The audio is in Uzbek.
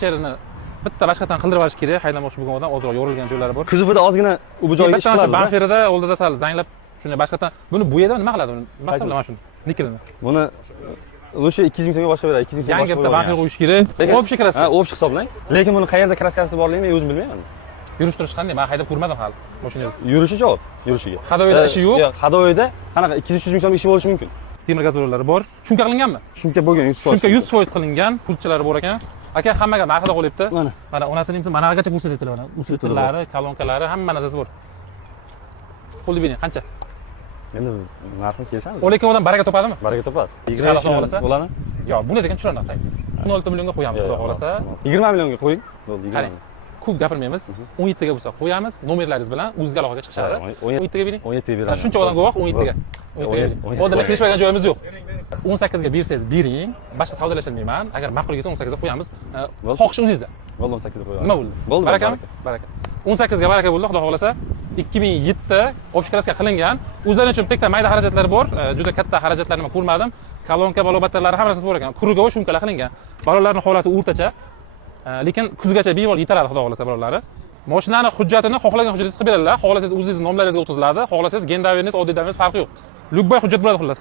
sherini bitta boshqadan qildirib olish kerak. Haydamoqchi bo'lgan odam ozroq yorilgan joylari bor. Kuzovida ozgina bu joyga ish qiladi. Banferida oldida sal zanglab shunday boshqadan buni bo'yada nima qiladi uni? Nima qiladi mana shuni? Nikelini. Buni o'sha 200 ming so'mga boshqa beradi. 200 ming so'm. Yangi bitta banfer qo'yish kerak. Общий kraska. Ha, общий hisoblang. Lekin buni qayerda kraskasi borligini men o'zim bilmayman. Yurish turish qanday? Men haydab ko'rmadim hali mashinani. Yurishi javob, yurishiga. Hadoyda ishi yo'q. Yo'q, hadoyda qanaqa 200-300 ming so'm ishi bo'lishi mumkin. Temir gaz bo'lorlari bor. Shunga qilinganmi? Shunga bo'lgan 100%. Shunga 100% qilingan, pulchalari bor ekan. Aka hammaga narxida qo'yibdi. Mana onasini ham managacha ko'rsatyaptilar mana. Usullari, kolonkalari, hamma narsasi bor. Qo'lni bering, qancha? Endi narxni kelishamiz. Lekin odam baraka topadimi? Baraka topadi. 20 million bo'ladi. Yo'q, buni degan chiroyli qilay. 16 millionga qo'yamiz, xudo xolasa. 20 millionga qo'ying. Bo'ldi, 20. Qarang. Ko'p gapirmaymiz. 17 ga bo'lsa qo'yamiz. Nomerlaringiz bilan o'zingizga aloqaga chiqishadi. 17 ga bering. 17 ga beramiz. Shuncha odam guvoh 17 ga. 17 ga bering. Oldindan kelishmagan joyimiz yo'q. 18 ga bersangiz bering. Boshqa savdolashmayman. Agar ma'qul kelsa 18 ga qo'yamiz. Xohish o'zingizda. Bo'ldi 18 ga qo'yamiz. Nima bo'ldi? Bo'ldi. Barakami? Baraka. 18 ga baraka bo'ldi, xudo xolasa. 2007 общий kraska qilingan. O'zlarining uchun bitta mayda xarajatlari bor. Juda katta xarajatlarni men ko'rmadim. Kolonka, balobattarlari hammasi bor ekan. Kurugovoy shumkalar qilingan. Balolarning holati o'rtacha. Lekin kuzgacha bemalol yetaradi, xudo xolasa balollari. Mashinani hujjatini xohlagan hujjatingiz qilib beradilar. Xohlasangiz o'zingiz nomlaringizga o'tkaziladi. Xohlasangiz gendavingiz, oddiy davingiz farqi yo'q. Любой hujjat bo'ladi xullas.